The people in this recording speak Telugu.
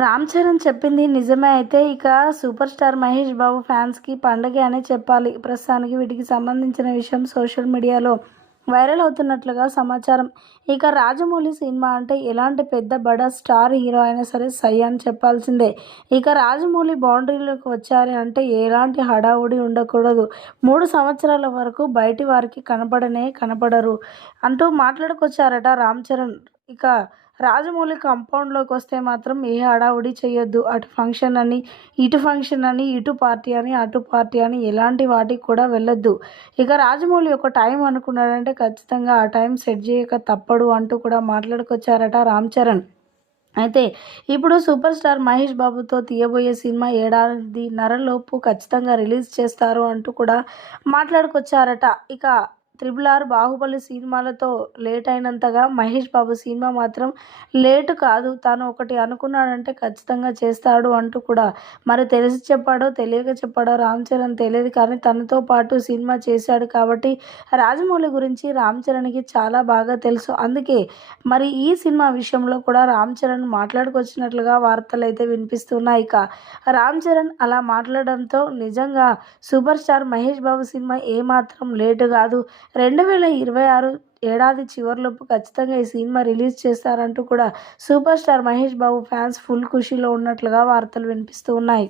రామ్ చరణ్ చెప్పింది నిజమే అయితే ఇక సూపర్ స్టార్ మహేష్ బాబు ఫ్యాన్స్కి పండగ అనే చెప్పాలి. ప్రస్తుతానికి వీటికి సంబంధించిన విషయం సోషల్ మీడియాలో వైరల్ అవుతున్నట్లుగా సమాచారం. ఇక రాజమౌళి సినిమా అంటే ఎలాంటి పెద్ద బడా స్టార్ హీరో అయినా సరే సై అని చెప్పాల్సిందే. ఇక రాజమౌళి బౌండరీలోకి వచ్చారు అంటే ఎలాంటి హడావుడి ఉండకూడదు. మూడు సంవత్సరాల వరకు బయటి వారికి కనపడనే కనపడరు. అంటూ మాట్లాడుకొచ్చారట రామ్ చరణ్. ఇక రాజమౌళి కాంపౌండ్లోకి వస్తే మాత్రం ఏ హడావుడి చేయొద్దు. అటు ఫంక్షన్ అని ఇటు ఫంక్షన్ అని ఇటు పార్టీ అని అటు పార్టీ అని ఎలాంటి వాటికి కూడా వెళ్ళొద్దు. ఇక రాజమౌళి ఒక టైం అనుకున్నాడంటే ఖచ్చితంగా ఆ టైం సెట్ చేయక తప్పడు అంటూ కూడా మాట్లాడుకొచ్చారట రామ్ చరణ్. అయితే ఇప్పుడు సూపర్ స్టార్ మహేష్ బాబుతో తీయబోయే సినిమా ఏడాది నరలోపు ఖచ్చితంగా రిలీజ్ చేస్తారు అంటూ కూడా మాట్లాడుకొచ్చారట. ఇక త్రిబుల్ ఆర్ బాహుబలి సినిమాలతో లేట్ అయినంతగా మహేష్ బాబు సినిమా మాత్రం లేటు కాదు. తాను ఒకటి అనుకున్నాడంటే ఖచ్చితంగా చేస్తాడు అంటూ కూడా. మరి తెలిసి చెప్పాడో తెలియక చెప్పాడో రామ్ చరణ్ తెలియదు కానీ తనతో పాటు సినిమా చేశాడు కాబట్టి రాజమౌళి గురించి రామ్ చరణ్కి చాలా బాగా తెలుసు. అందుకే మరి ఈ సినిమా విషయంలో కూడా రామ్ చరణ్ మాట్లాడుకొచ్చినట్లుగా వార్తలు అయితే వినిపిస్తున్నాయి. ఇక రామ్ చరణ్ అలా మాట్లాడడంతో నిజంగా super star Mahesh Babu cinema ఏమాత్రం లేటు కాదు. రెండు వేల ఇరవై ఆరు ఏడాది చివరిలోపు ఖచ్చితంగా ఈ సినిమా రిలీజ్ చేస్తారంటూ కూడా super star Mahesh Babu fans full ఖుషీలో ఉన్నట్లుగా వార్తలు వినిపిస్తూ ఉన్నాయి.